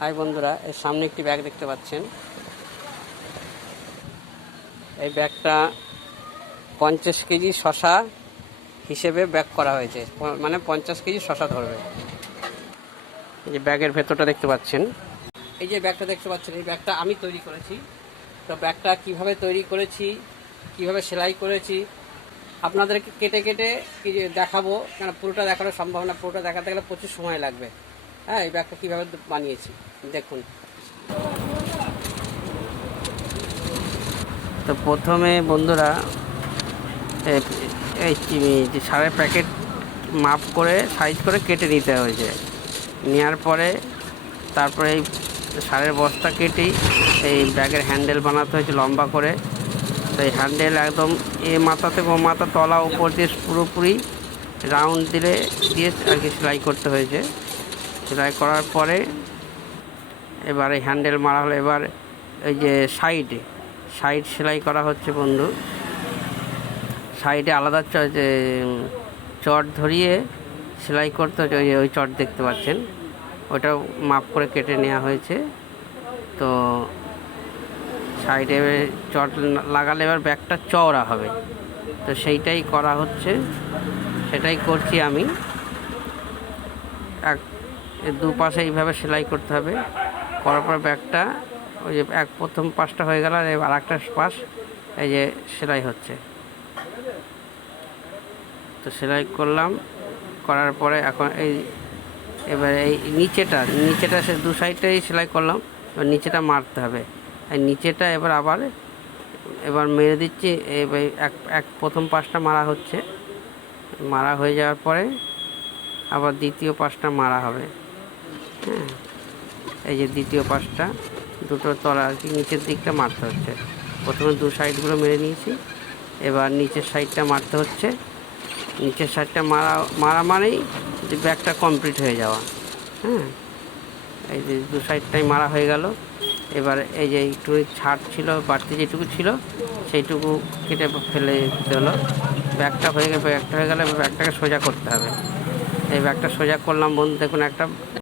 High বন্ধুরা, এর সামনে একটি ব্যাগ দেখতে পাচ্ছেন। এই ব্যাগটা পঞ্চাশ কেজি শশা হিসেবে ব্যাগ করা হয়েছে। মানে পঞ্চাশ কেজি শশা ধরবে। এই যে ব্যাগের ভেতরটা দেখতে পাচ্ছেন। এই যে ব্যাগটা দেখতে পাচ্ছেন, এই ব্যাগটা আমি তৈরি করেছি। তো ব্যাগটা কীভাবে তৈরি করেছি, কীভাবে সেলাই করেছি, আপনাদেরকে কেটে কেটে দেখাবো, কেন পুরোটা দেখানো সম্ভব না পুরোটা দেখাতে গেলে প্রচুর সময় লাগবে। হ্যাঁ এই ব্যাগটা কীভাবে বানিয়েছি? দেখুন। তো প্রথমে বন্ধুরা এই যে সারের প্যাকেট মাপ করে, সাইজ করে কেটে নিতে হয়েছে। নেওয়ার পরে, তারপরে এই সারের বস্তা কেটেই এই ব্যাগের হ্যান্ডেল বানাতে হয়েছে লম্বা করে। তো এই হ্যান্ডেল একদম এ মাথা থেকে ও মাথা তলা উপর দিয়ে পুরোপুরি রাউন্ড দিলে দিয়ে আর কি সেলাই করতে হয়েছে। সেলাই করার পরে এবার এই হ্যান্ডেল মারা হলো এবার এই যে সাইডে, সাইড সেলাই করা হচ্ছে বন্ধু। সাইডে আলাদা চট ধরিয়ে সেলাই করতে হচ্ছে, ওই ওই চট দেখতে পাচ্ছেন। ওটাও মাপ করে কেটে নেওয়া হয়েছে। তো সাইডে চট লাগালে এবার ব্যাগটা চওড়া হবে। তো সেইটাই করা হচ্ছে। সেটাই করছি আমি। এক দুপাশে এইভাবে সেলাই করতে হবে। করার পর ব্যাগটা, ওই যে এক প্রথম পাশটা হয়ে গেল আর আর একটা পাশ এই যে সেলাই হচ্ছে। তো সেলাই করলাম, করার পরে এখন এই, এবার এই নিচেটা নিচেটা সে দু সাইডটাই সেলাই করলাম, এবার নিচেটা মারতে হবে। এই নিচেটা এবার আবার, এবার মেরে দিচ্ছি, এবার এক এক প্রথম পাশটা মারা হচ্ছে। মারা হয়ে যাওয়ার পরে আবার দ্বিতীয় পাশটা মারা হবে। হ্যাঁ এই যে দ্বিতীয় পাশটা, দুটো তলা আর কি, নিচের দিকটা মারতে হচ্ছে। প্রথমে দু সাইডগুলো মেরে নিয়েছি, এবার নিচের সাইডটা মারতে হচ্ছে। নিচের সাইডটা মারা মারা মানেই যে ব্যাগটা কমপ্লিট হয়ে যাওয়া। হ্যাঁ? এই যে দু সাইডটাই মারা হয়ে গেল। এবার এই যে একটু ছাড় ছিল, বাড়তি যেটুকু ছিল, সেইটুকু কেটে ফেলে দিতে হলো। ব্যাগটা হয়ে গেলে, ব্যাগটা হয়ে গেলে ব্যাগটাকে সোজা করতে হবে। এই ব্যাগটা সোজা করলাম বন্ধু, দেখুন একটা